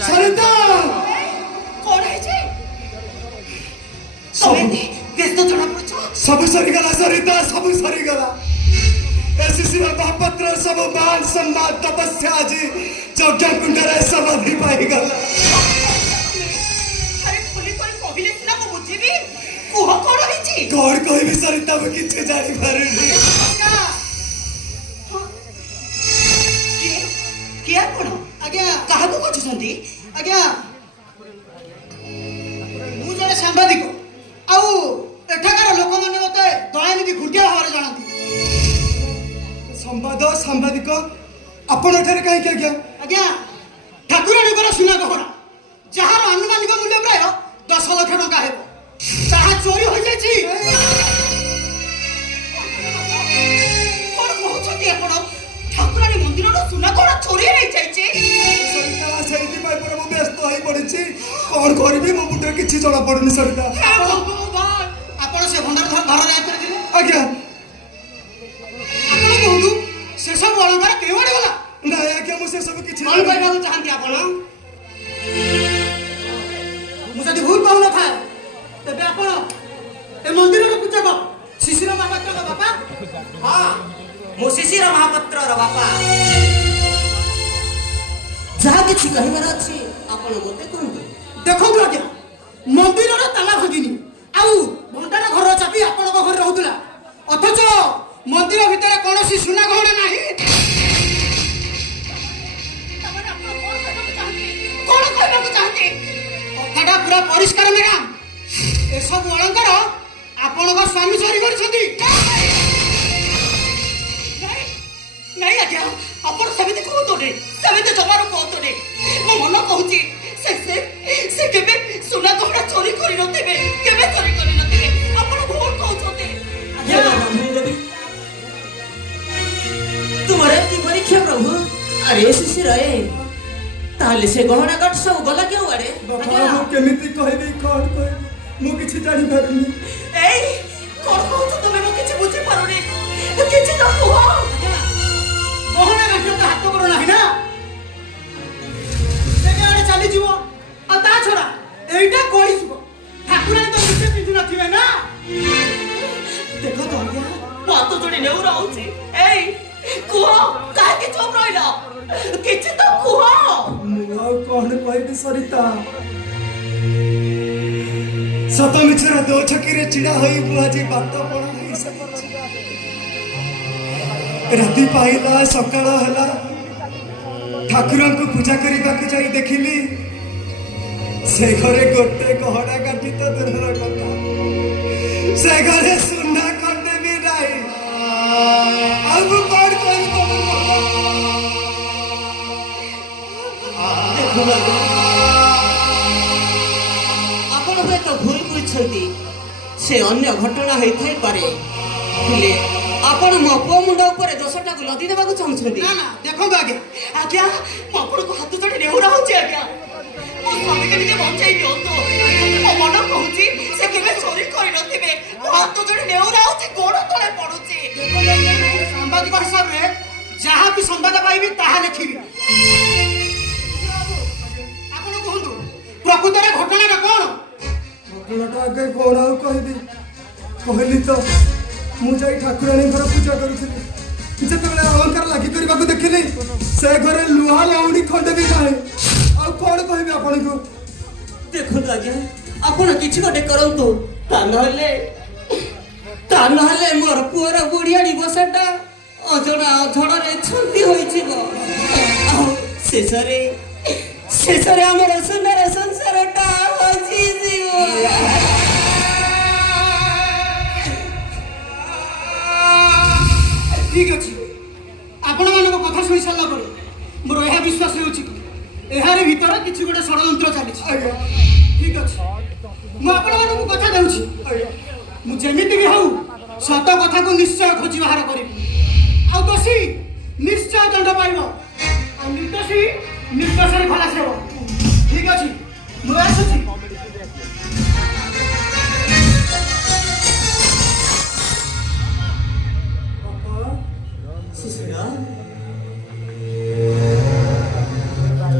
सरिता कौन है जी सब व्यस्त जଣା पड़छ सब सरी गला सरिता सब सरी गला एसीसी महापत्र सब मान सम्मान तपस्या जी यज्ञ कुंड रे समाधि पाई गला अरे खुली कोई कहले सिना मु बुझिबी कुह कौन है जी कौन कहबी सरिता में किछ जानि पारुनी किया कोन आज्ञा काहा को कछुसंती आज्ञा मु जने सांबादिक आउ एठाकार लोक माने मते दयानिधि घुटिया भाବରେ ଜାଣନ୍ତି संवाद सांबादिक आपण एठारे काहे के आज्ञा आज्ञा ठाकुराणीकर सुना गहना जहार आनुमानिक मूल्य प्राय 10 लाख टका हेबो ताहा चोरी होई जायछि कोन कहउछथि आपण ठाकुराणी मंदिरर सुना गहना चोरी होई जायछि सरिता सेति पाइ पर मु व्यस्त होई पड़िछि कोन करबी मो मुंडे किछि जणा पडुनी सरिता भगवान आपण से भंडार घर रे आकर दिले आज्ञा आपण कहू से सब अलंकार केवडे गला ना आज्ञा मु से सब किछि कौन कहबाकू चाहती आपण मु जदि भूल पाउ न था तबे आपण ए मंदिरर पूजक शिशिर महापात्र बापा हां मु शिशिर महापात्र र बापा जहा किछि कहिबार अछि आपण मते कहू देखो आज्ञा मंदिरर ताला भागिनी आउ भंडार घर चापी आपण घर रहउतला अथच मंदिर भितर कोनोसी सुना गहना नाही कौन कहबाकू चाहती कथाटा पूरा परिष्कार मैडम ए सब अलंकार आपनका स्वामी चोरी करछथि नहीं आज्ञा आपण समिति कहतो रे समिति जमारो कहतो रे मो मन कहूची से केबे सुना गहना चोरी करि नथिबे केबे चोरी करि नथिबे आपण भूल कहछथि आज्ञा तुम्हारे की परीक्षा प्रभु अरे शिशिर रे ताले से गहना कट सब गला क्यों अरे बाबा मु केमिति कहबी कोन कहबी मु किछि जानि पारुनी एई कोन कहू तमे मु किछि बुझी पारुनी किछि त कुह गहना रखियो त हाथ करो नाही ना सेगे आड़े चली जीवो आ ता छोरा एइटा कोई जीवो ठाकुरानी तो निचे पिंजु नथिबे ना देखो तो आज्ञा बात जोड़ी नेउ रहउची एई कुह काहे के चुप रहिला किछि त कुह मु कोन कहबी सरिता सत मिछरा दो छकीरे चिड़ा होई बुआजी बात पड़ा नहीं सकछि राति पाइला सकाळ हला ठाकुरन को पूजा करबा के जाई देखिली से घरे गोटे गहना काटी तो दूरर कथा से घरे सुना कंडे भी नाही अब पड़ कोई आपण हुए तो भूल बुझछंती से अन्य घटना हेई थाई पारे हेले आपण मो पुओ मुंड ऊपर दोषटा को लदी देबाकू चाहुछंती ना ना देखो आज्ञा आज्ञा मो आपण को हाथ जोड़ी नेहुरा होची आज्ञा मो स्वामी के निजे बंचाई दियो तो मो मन कहूची से केबे चोरी करि नथिबे मो हाथ जोड़ी नेहुरा होची गोड़ तळे पडुची संवादिक हिसाब रे जहा भी संवाद पाइबी ताहा लिखिबी आपण कहंतु प्रकृत रे घटना कोन घटनाटा आगे कोण आउ कहबी कहली तो मु जाई ठाकुरानी घर पूजा करूथली जेतेबेले अलंकार लागि करबाकू देखिली से घरे लुहा लाउडी खंडे भी नाही आ कोन कहबी आपन को देखो आज्ञा आपण किछि गोटे करंतु ता नहले मोर पुअर बुढ़ियाड़ी बसटा अजणा अझण रे छंदी होई छिबो आ शेषरे हमर सुंदर संसारटा हजी जीवो ठीक अछि आपण मानको कथा सुनि सारला परे मोर एहा विश्वास हेउछि एहारे भीतर किछि गोटे षडयंत्र चालिछि ठीक अछि मु आपण मानको कथा देउछि मु जेमिति भी हउ सत कथा को निश्चय खोजी बाहर करिबि आ दोषी निश्चय दंड पाइबो आ निर्दोषी निर्दोषरे खलास हेबो ठीक अछि मु आसुछि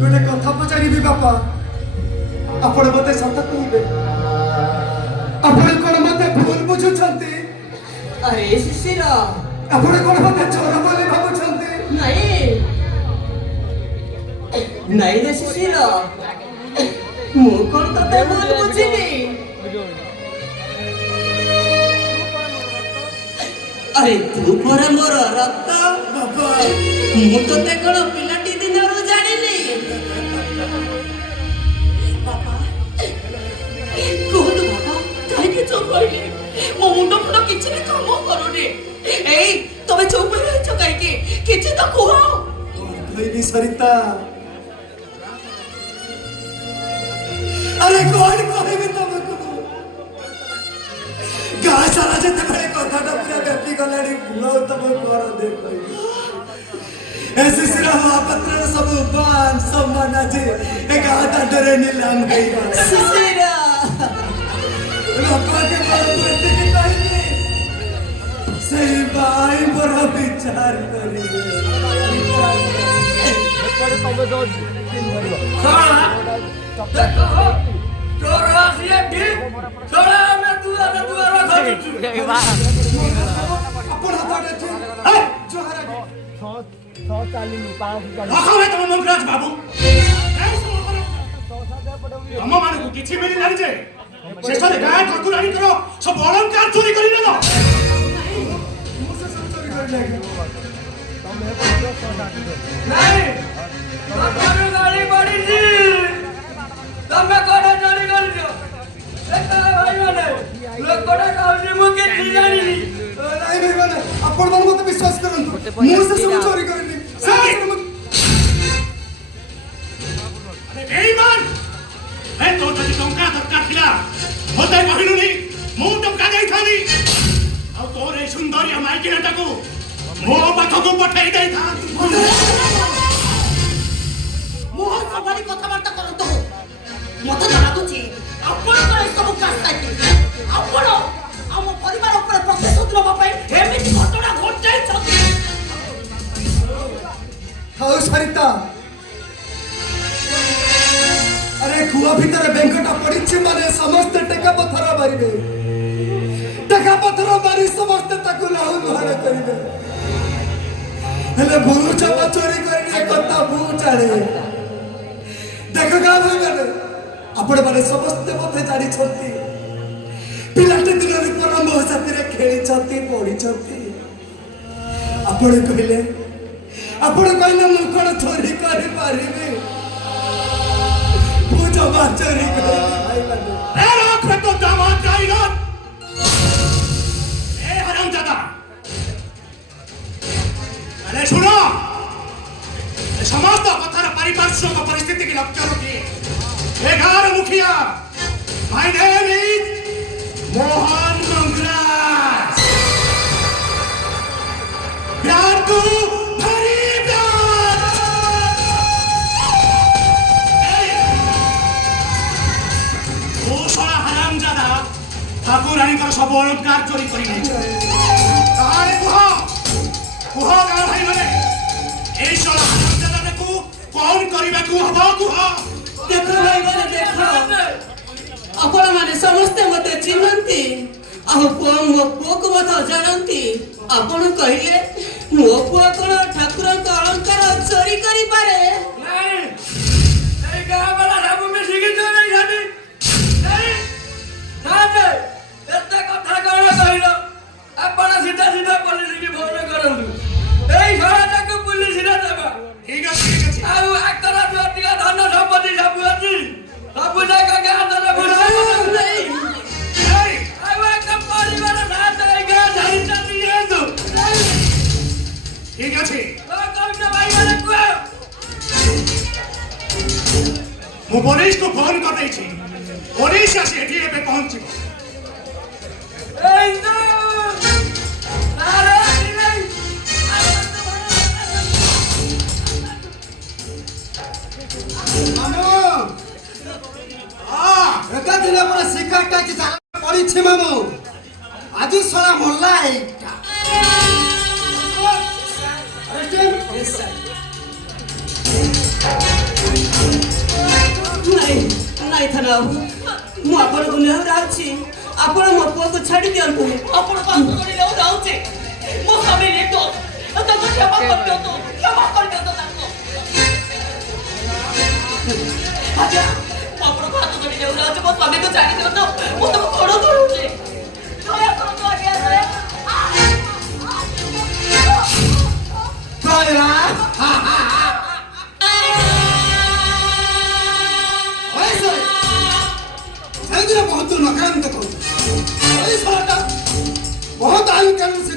गोटे कथा पचारिबी बापा बापा आपण मते सत कहबे आपण कोन मते भूल बुझुछंती अरे शिशिर आपण कोन मते चोर बोली भाबुछंती नहीं नहीं रे शिशिर मु कोन तते भूल बुझिनी अरे तू पर मोर रक्त बापा मु तते कोन पिलाटी दिनरु जानिनी बापा कोन बाबा काहे के चुप होइले मो मुंडो फुंडो किछि भी काम करूनी एई तबे चुप होई रहछ काहे के किछि तो कुहो कहिबी सरिता अरे कौन कहबी तुमको गाय सारा जते बड़े कथाटा पूरा व्यापी गलाडी भूलो तब कर दे कहि ऐसे सिरा महापत्र सब बान सम्मान आज एक हाथ डरे नीलाम है शिशिरा बापा के प्रति की कहिनी सही भाई बड़ा विचार करी सब अलंकार चोरी कर गाड़ी बड़ी जी तमे कोडा चोरी करजो एका भाई माने लोकटा कहउनी मु के जानि नहीं भाई माने आपण मन मते विश्वास करंतु मु से सब चोरी करनी अरे बेईमान ए तो जति टंका दरकार थिला मते कहिलुनी मु टंका देई थानी आ तोर ए सुंदरिया माइकिनाटाको मो पाखको पठाई देई था मोहन सबरी कथबार्ता करतो मते लाଗୁଛି ଆପଣଙ୍କର ଏ ସବୁ କାସ୍ତାଟି ଆପଣ ଆମ ପରିବାର ଉପରେ ପ୍ରତିଶୋଧ ନେବା ପାଇଁ ଏମିତି ଘଟଣା ଘଟାଇଛନ୍ତି हाउ सरिता अरे कुआ भीतर बेंकटा पड़िछि माने समस्त टेका पत्थर मारिबे टेका पत्थर मारी समस्त ताकु लाहु लुहाड़ करिबे हेले भूल चपा चोरी करनी कथा भू जाने देखो का भाई माने आपण माने समस्त मते जानि छथि पिलाटे दिन रे परम साथी रे खेली छथि पड़ी छथि आपण कहले आपण कहले मु कोन चोरी करि पारिबे भू जमा चोरी करि भाई माने ए राख तो जमा जाएगा ए हरामजादा अरे सुनो समस्त कथार पारिपार्श्विक परिस्थिति की लक्ष्य रखिए एगार मुखिया माय नेम इज मोहन कंग्रास प्यार तू भरी प्यार ओ सारा हरामजादा ठाकुरानी का सब अलंकार चोरी करी तारे कुह गाँ भाई माने ए सारा हरामजादा को कौन करिबा को हबो कुह देखो भाई माने देखो आपण माने समस्त मते चिन्हंती आहो मो पुओ को मत जानंती आपण कहिले मो पुओ कोन ठाकुर का अलंकार चोरी करी पारे नहीं ए गाँ वाला सब में सिगी तो नहीं जानी नहीं जाने एते कथा कोन कहिलो आपण सीधा सीधा पुलिस की फोन करंतु एई छोरा को पुलिस रे देबा ठीक है आउ एकरा जोटिका धन संपत्ति सब अछि सब जाका गाँ दर बोल नहीं आउ एक परिवार साथ ए गाँ धरि चली रे तू ठीक अछि कौन भाई वाला को मु पुलिस को फोन कर दै छी पुलिस आसी एठी एबे पहुंची ए तो अरे नहीं मामू एका दिन पर सिकरटा की चाल पड़ी छी मामू आज सोला मोल्ला एटा अरे यस सर ନାଇଁ ଥାନା ବାବୁ ମୁଁ ଆପଣଙ୍କୁ ନିହାତି ଆଉଛି ଆପଣ ମୋ ପୁଅକୁ ଛାଡ଼ି ଦିଅନ୍ତୁ। ଆପଣ ପାଖକୁ ଗଲେ ଆଉ ଯାଉଛି ମୋ ସ୍ୱାମୀ ନିର୍ଦୋଷ ତାକୁ କ୍ଷମା କରିଦିଅନ୍ତୁ ତାଙ୍କୁ ଆଜ୍ଞା ମୁଁ ଆପଣଙ୍କୁ ହାତ ଧରି ନେଉ ଯାଉଛି ମୋ ସ୍ୱାମୀକୁ ଛାଡ଼ି ଦିଅନ୍ତୁ ମୁଁ ତମ ଗୋଡ଼ ଧରୁଛି ଦୟା କରନ୍ତୁ ଆଜ୍ଞା बहुत नकारात्मक बहुत आयु कारण से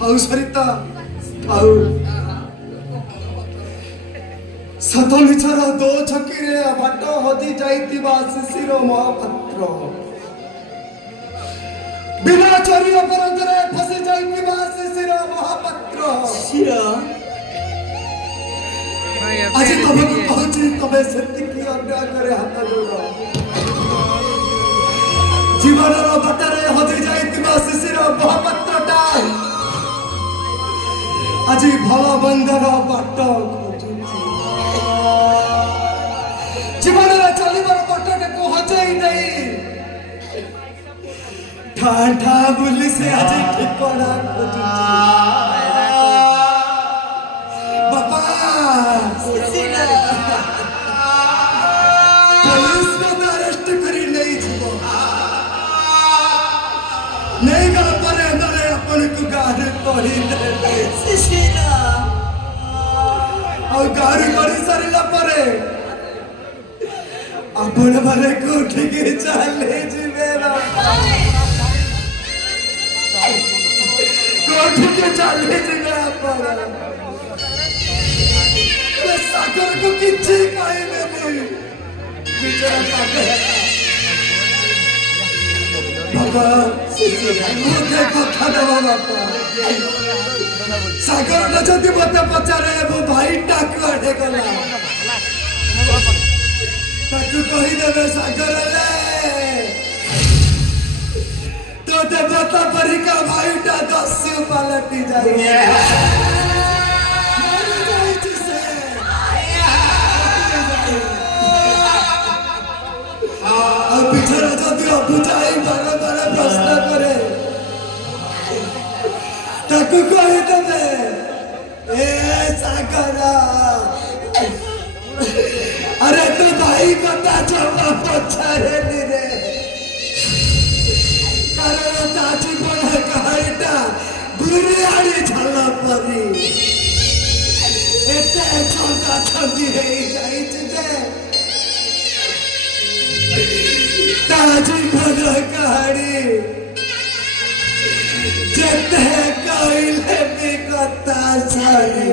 ଥାଉ ସରିତା ଥାଉ ସତ ମିଛର ଦୋ ଛକିରେ ବାଟ ହଜି ଯାଇଥିବା ଶିଶିର ମହାପାତ୍ର ବିନା ଚୋରି ଅପରାଧରେ ଫସି ଯାଇଥିବା ଶିଶିର ମହାପାତ୍ର ଆଜି ତମକୁ କହୁଛି ତମେ ସେତିକି ଅନ୍ୟାୟରେ ହାତ ଯୋଡ଼ ଜୀବନର ବାଟରେ ହଜି ଯାଇଥିବା ଶିଶିର ମହାପାତ୍ରଟା ଆଜି ଭଲ ମନ୍ଦର ବାଟ ଖୋଜୁଛି ଜୀବନରେ ଚାଲିବାର ବାଟଟାକୁ ହଜେଇ ଦେଇ ठां ठां बुली से आज ठिकाना खोजुची बापा पुलिस को अरेस्ट करी नहीं छिबो नहीं गल परे मारे अपन को गारे तोड़ी दे सुशीला और गारे करी सरिला परे अपन मारे को ठीक चले जिबे कोठे चले जिबे अपन सागर को किछि कहले नहीं बेचारा सागर बाबा मुझे कथा देवा बापा सागर ने जदि मते पचारे वो भाई टाकू आठे गला ताकू कहि देबे सागर रे तो देवता परिका भाई टा दस्यु पलटी जाई और बिचारा जदि अबुझाई बारे बारे प्रश्न करे ताकू कहि देबे ए सागरा अरे तो भाई कथा जमा पछारे नी रे कारण ताजी बड़ा कहाईटा बुरी आड़ी छाला परी एते छोटा छोटी है जाई जे ताजी बड़ा कहानी जते कइले भी कथा सारी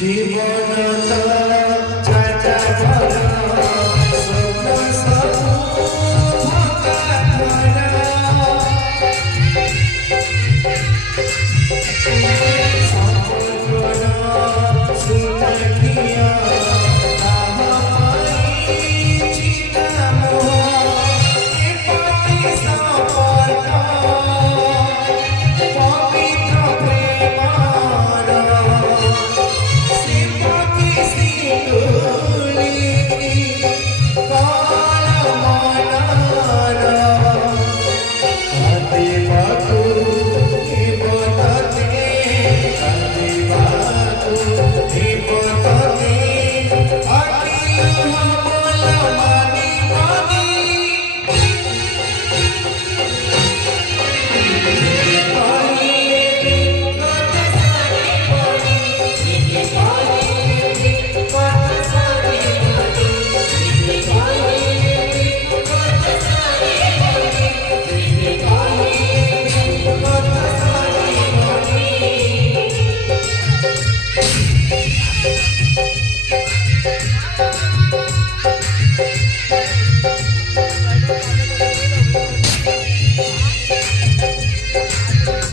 জীবন তোর চাচা ভরা স্বপ্ন সবু ধোকা ধরা সম্পর্ক সুলখিয়া